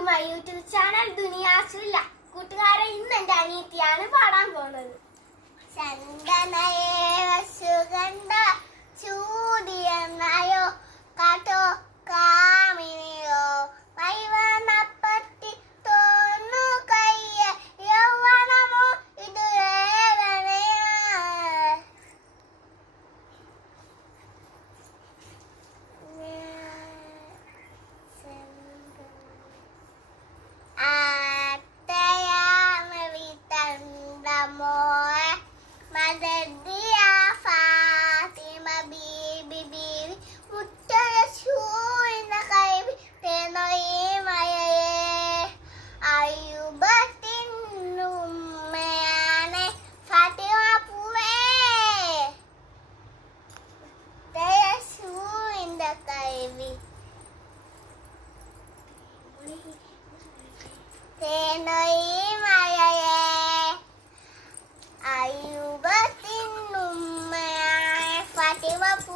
To my YouTube channel ദുനിയാസുല്ല. കൂട്ടുകാരെ, ഇന്ന് എന്റെ അനിയത്തിയാണ് പാടാൻ പോകുന്നത്. ചന്ദനയേവ സുഗന്ധ ചൂടിയെന്നായോ കാട്ടോ കാമിനിയോ വൈവനപ്പത്തി തോന്നു കയ്യ യൗവനമോ ഇത് Fatima